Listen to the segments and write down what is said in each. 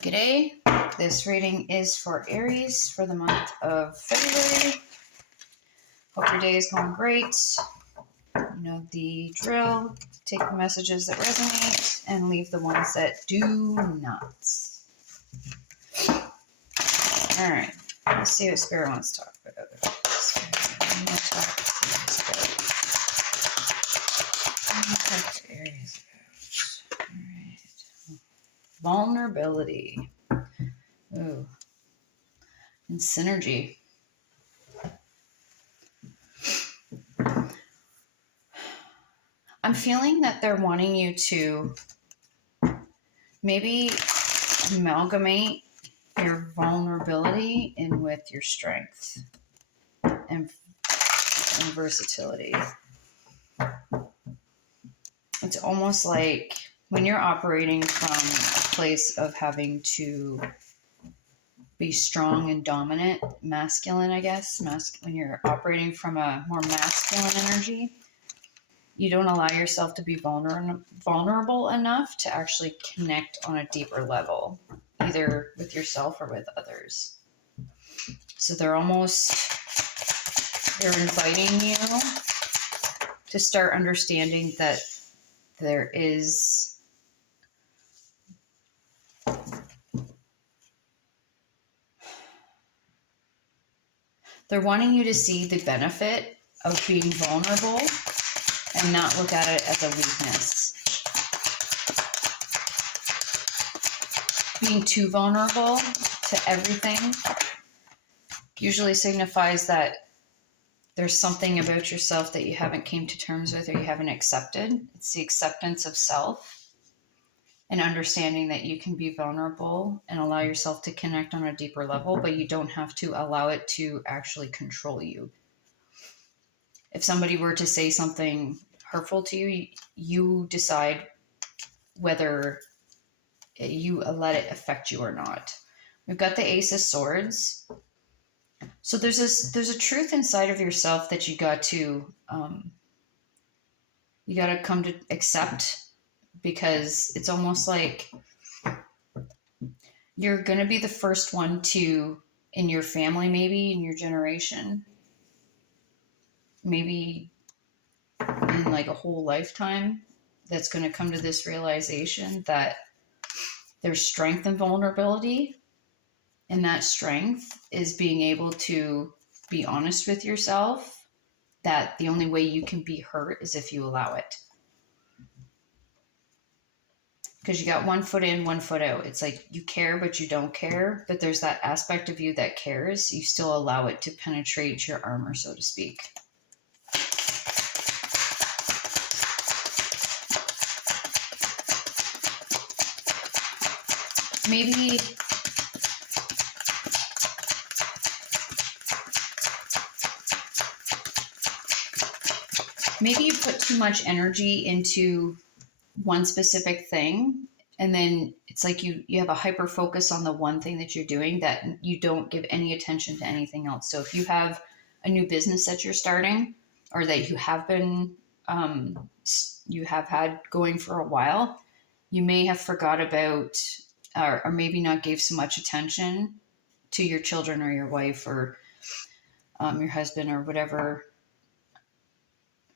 G'day. This reading is for Aries for the month of February. Hope your day is going great. You know the drill. Take the messages that resonate and leave the ones that do not. All right. Let's see what Spirit wants to talk about. Talk to Aries about. All right. Vulnerability. Ooh. And synergy. I'm feeling that they're wanting you to maybe amalgamate your vulnerability in with your strength and versatility. It's almost like when you're operating from a place of having to be strong and dominant, masculine, I guess, when you're operating from a more masculine energy, you don't allow yourself to be vulnerable enough to actually connect on a deeper level, either with yourself or with others. So they're inviting you to start understanding that there is they're wanting you to see the benefit of being vulnerable and not look at it as a weakness. Being too vulnerable to everything usually signifies that there's something about yourself that you haven't came to terms with or you haven't accepted. It's the acceptance of self and understanding that you can be vulnerable and allow yourself to connect on a deeper level, but you don't have to allow it to actually control you. If somebody were to say something hurtful to you, you decide whether you let it affect you or not. We've got the Ace of Swords. So there's a truth inside of yourself that you got to come to accept, because it's almost like you're going to be the first one to, in your family, maybe in your generation, maybe in like a whole lifetime, that's going to come to this realization that there's strength and vulnerability. And that strength is being able to be honest with yourself that the only way you can be hurt is if you allow it. Because you got one foot in, one foot out. It's like you care, but you don't care. But there's that aspect of you that cares. You still allow it to penetrate your armor, so to speak. Maybe you put too much energy into one specific thing, and then it's like you have a hyper focus on the one thing that you're doing that you don't give any attention to anything else. So if you have a new business that you're starting, or that you have been you have had going for a while, you may have forgot about or maybe not gave so much attention to your children or your wife or your husband or whatever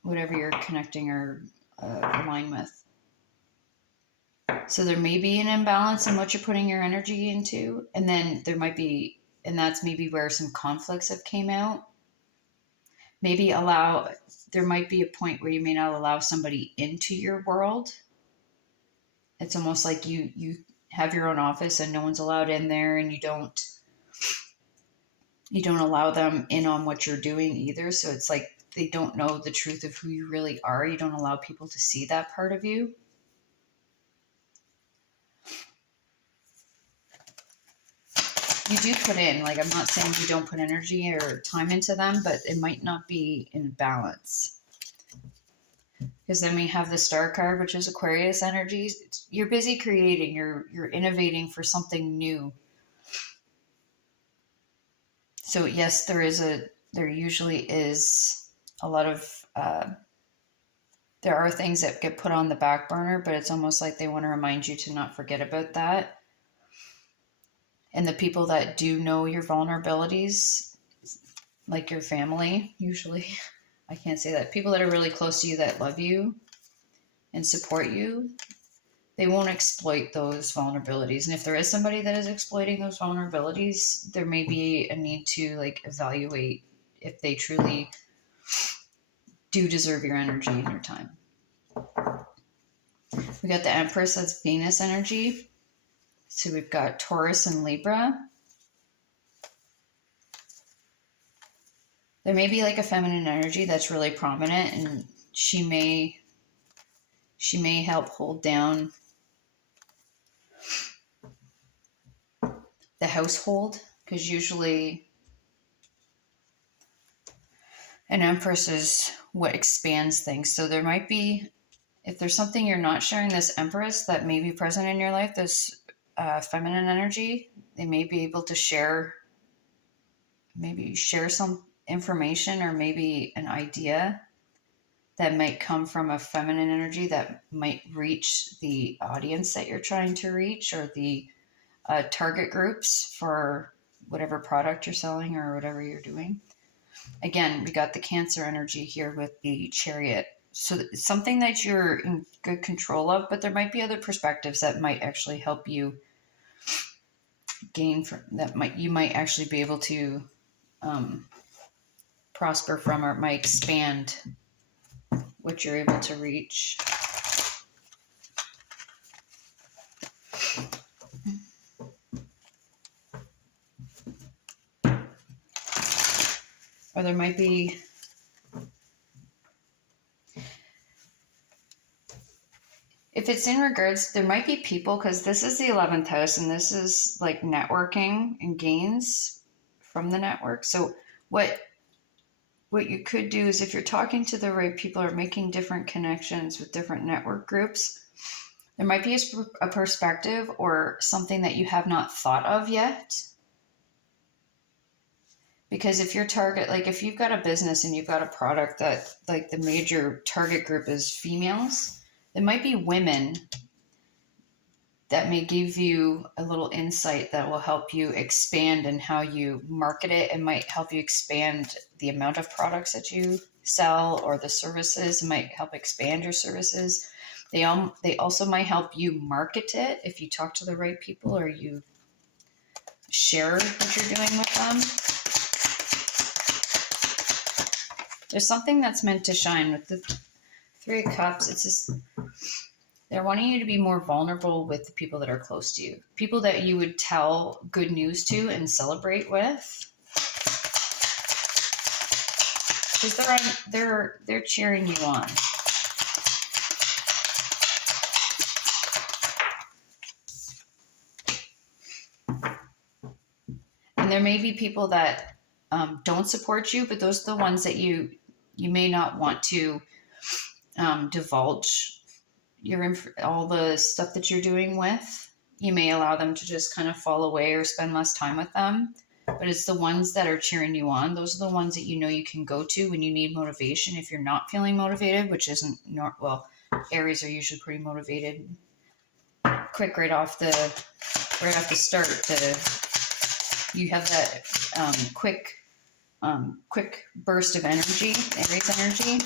you're connecting or align with. So there may be an imbalance in what you're putting your energy into, and then there might be, and that's maybe where some conflicts have came out. There might be a point where you may not allow somebody into your world. It's almost like you have your own office and no one's allowed in there, and you don't allow them in on what you're doing either. So it's like they don't know the truth of who you really are. You don't allow people to see that part of you. You do put in, like, I'm not saying you don't put energy or time into them, but it might not be in balance. Because then we have the Star card, which is Aquarius energies. You're busy creating, you're innovating for something new. So yes, there usually is a lot of, there are things that get put on the back burner, but it's almost like they want to remind you to not forget about that. And the people that do know your vulnerabilities, like your family, usually, I can't say that, people that are really close to you that love you and support you, they won't exploit those vulnerabilities. And if there is somebody that is exploiting those vulnerabilities, there may be a need to like evaluate if they truly do deserve your energy and your time. We got the Empress, that's Venus energy. So we've got Taurus and Libra. There may be like a feminine energy that's really prominent, and she may help hold down the household, because usually an Empress is what expands things. So there might be, if there's something you're not sharing, this Empress that may be present in your life, this feminine energy, they may be able to share some information or maybe an idea that might come from a feminine energy that might reach the audience that you're trying to reach, or the target groups for whatever product you're selling or whatever you're doing. Again, we got the Cancer energy here with the Chariot. So it's something that you're in good control of, but there might be other perspectives that might actually help you gain from that. You might actually be able to prosper from, or it might expand what you're able to reach. Or there might be, if it's in regards, there might be people, because this is the 11th house and this is like networking and gains from the network. So what you could do is, if you're talking to the right people or making different connections with different network groups, there might be a perspective or something that you have not thought of yet. Because if your target, like if you've got a business and you've got a product that like the major target group is females, there might be women that may give you a little insight that will help you expand in how you market it. It might help you expand the amount of products that you sell, or the services. It might help expand your services. They also might help you market it if you talk to the right people or you share what you're doing with them. There's something that's meant to shine with the Three of Cups. It's just, they're wanting you to be more vulnerable with the people that are close to you, people that you would tell good news to and celebrate with, because they're cheering you on. And there may be people that don't support you, but those are the ones that you may not want to divulge all the stuff that you're doing with. You may allow them to just kind of fall away or spend less time with them. But it's the ones that are cheering you on. Those are the ones that you know you can go to when you need motivation. If you're not feeling motivated, which isn't well, Aries are usually pretty motivated, quick right off the start. You have that quick burst of energy, Aries energy.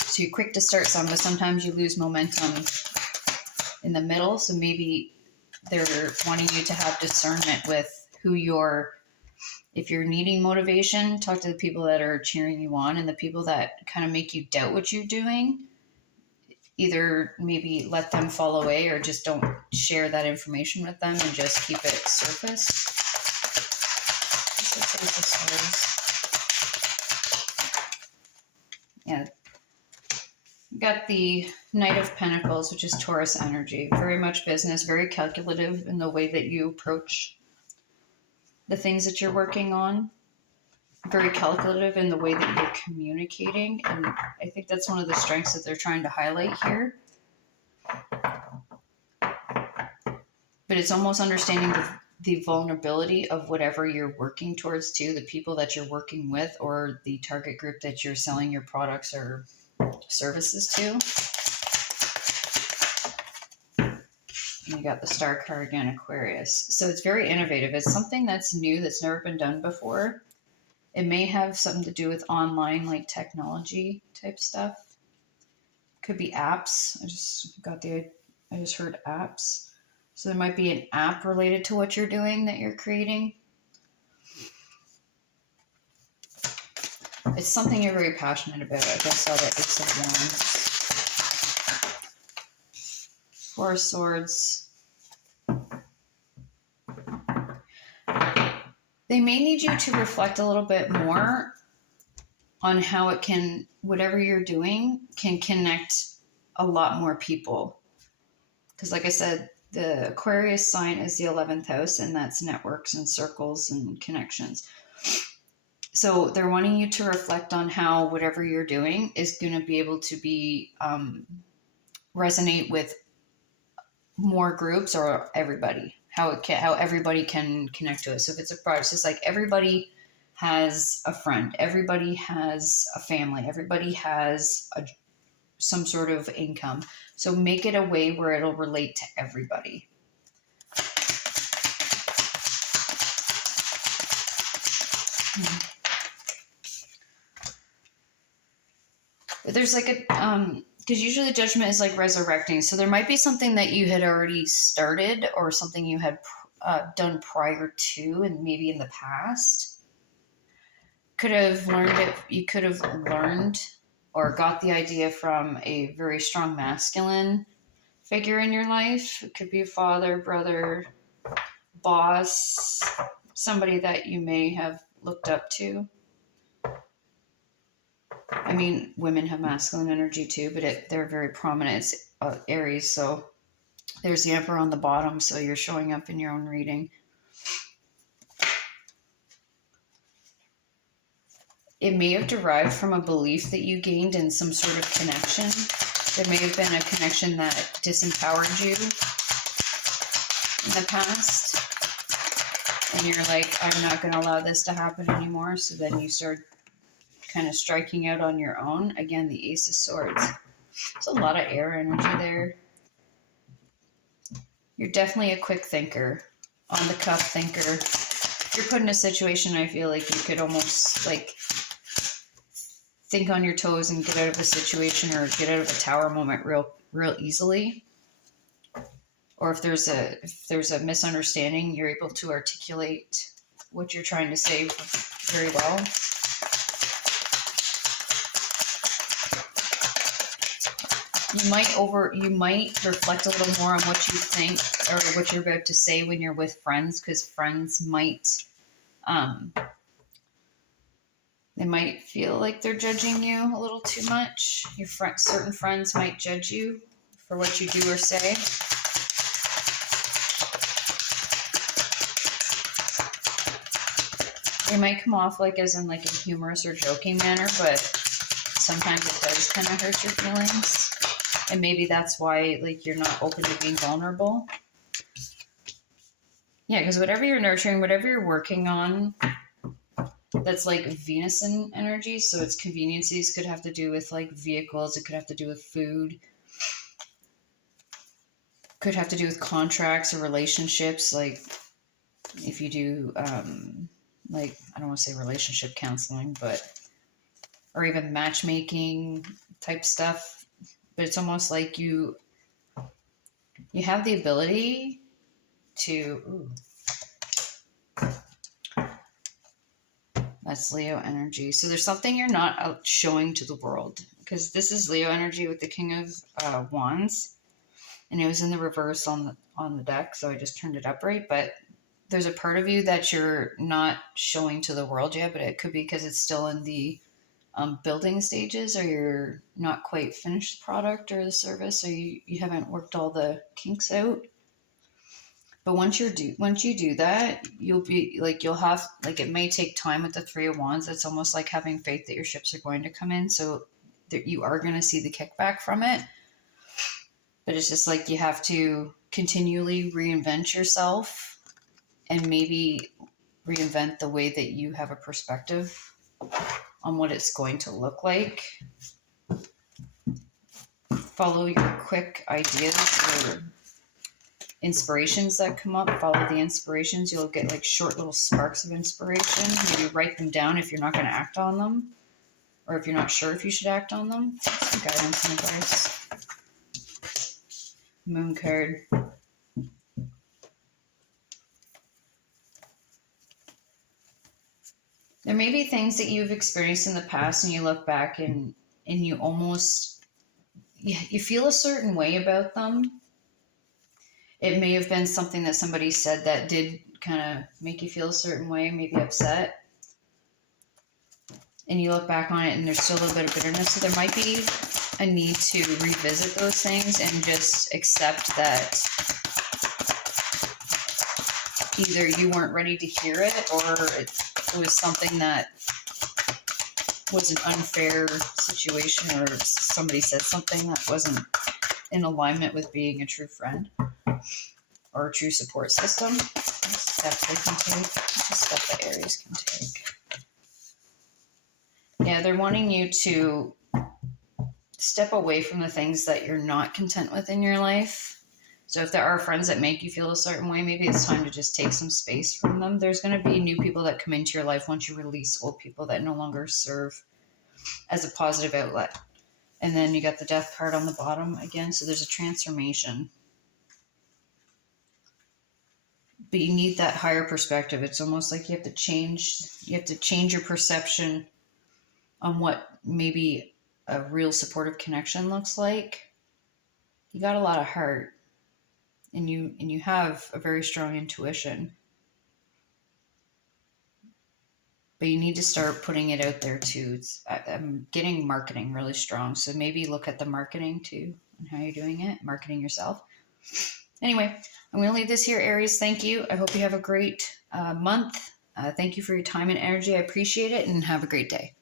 So you're quick to start some, but sometimes you lose momentum in the middle. So maybe they're wanting you to have discernment with if you're needing motivation, talk to the people that are cheering you on, and the people that kind of make you doubt what you're doing, either maybe let them fall away or just don't share that information with them and just keep it surface. Yeah. Got the Knight of Pentacles, which is Taurus energy. Very much business, very calculative in the way that you approach the things that you're working on. Very calculative in the way that you're communicating. And I think that's one of the strengths that they're trying to highlight here. But it's almost understanding the vulnerability of whatever you're working towards too, the people that you're working with, or the target group that you're selling your products or services to. You got the Star card again, Aquarius. So it's very innovative. It's something that's new, that's never been done before. It may have something to do with online, like technology type stuff. Could be apps. I just heard apps. So there might be an app related to what you're doing that you're creating. It's something you're very passionate about. I just saw that Ace of Wands. Four of Swords. They may need you to reflect a little bit more on how it can, whatever you're doing, can connect a lot more people. Because like I said, the Aquarius sign is the 11th house, and that's networks and circles and connections. So they're wanting you to reflect on how whatever you're doing is going to be able to be resonate with more groups or everybody. How everybody can connect to it. So if it's a project, it's just like everybody has a friend, everybody has a family, everybody has some sort of income. So make it a way where it'll relate to everybody. But there's like a because usually judgment is like resurrecting. So there might be something that you had already started or something you had done prior to, and maybe in the past. Could have learned it. You could have learned or got the idea from a very strong masculine figure in your life. It could be a father, brother, boss, somebody that you may have looked up to. I mean, women have masculine energy too, but they're very prominent. It's Aries, so there's the Emperor on the bottom, so you're showing up in your own reading. It may have derived from a belief that you gained in some sort of connection. There may have been a connection that disempowered you in the past. And you're like, I'm not going to allow this to happen anymore. So then you start kind of striking out on your own. Again, the Ace of Swords. There's a lot of air energy there. You're definitely a quick thinker, on the cuff thinker. You're put in a situation, I feel like you could almost like think on your toes and get out of a situation or get out of a tower moment real easily. Or if there's a misunderstanding, you're able to articulate what you're trying to say very well. You might reflect a little more on what you think or what you're about to say when you're with friends, because friends might they might feel like they're judging you a little too much. Certain friends might judge you for what you do or say. It might come off like as in like a humorous or joking manner, but sometimes it does kind of hurt your feelings. And maybe that's why like you're not open to being vulnerable. Yeah, because whatever you're nurturing, whatever you're working on, that's like Venus in energy. So its conveniences could have to do with like vehicles. It could have to do with food. Could have to do with contracts or relationships. Like if you do, like, I don't want to say relationship counseling, but, or even matchmaking type stuff. But it's almost like you have the ability to, that's Leo energy. So there's something you're not out showing to the world, because this is Leo energy with the King of Wands, and it was in the reverse on the deck, so I just turned it upright. But there's a part of you that you're not showing to the world yet, but it could be because it's still in the building stages, or you're not quite finished the product or the service, or you haven't worked all the kinks out. But once you do that, you'll have, like, it may take time with the Three of Wands. It's almost like having faith that your ships are going to come in, so that you are going to see the kickback from it. But it's just like you have to continually reinvent yourself, and maybe reinvent the way that you have a perspective on what it's going to look like. Follow your quick ideas, or inspirations that come up. Follow the inspirations. You'll get like short little sparks of inspiration. Maybe write them down if you're not going to act on them, or if you're not sure if you should act on them. Some guidance and advice. Moon card. There may be things that you've experienced in the past and you look back and you almost, you feel a certain way about them. It may have been something that somebody said that did kind of make you feel a certain way, maybe upset. And you look back on it and there's still a little bit of bitterness. So there might be a need to revisit those things and just accept that either you weren't ready to hear it, or it was something that was an unfair situation, or somebody said something that wasn't in alignment with being a true friend or a true support system. Steps they can take. Just a step that Aries can take. Yeah, they're wanting you to step away from the things that you're not content with in your life. So if there are friends that make you feel a certain way, maybe it's time to just take some space from them. There's going to be new people that come into your life once you release old people that no longer serve as a positive outlet. And then you got the death card on the bottom again. So there's a transformation. But you need that higher perspective. It's almost like you have to change your perception on what maybe a real supportive connection looks like. You got a lot of heart. And you have a very strong intuition, but you need to start putting it out there too. I'm getting marketing really strong, so maybe look at the marketing too and how you're doing it, marketing yourself. Anyway, I'm going to leave this here, Aries. Thank you. I hope you have a great month. Thank you for your time and energy. I appreciate it, and have a great day.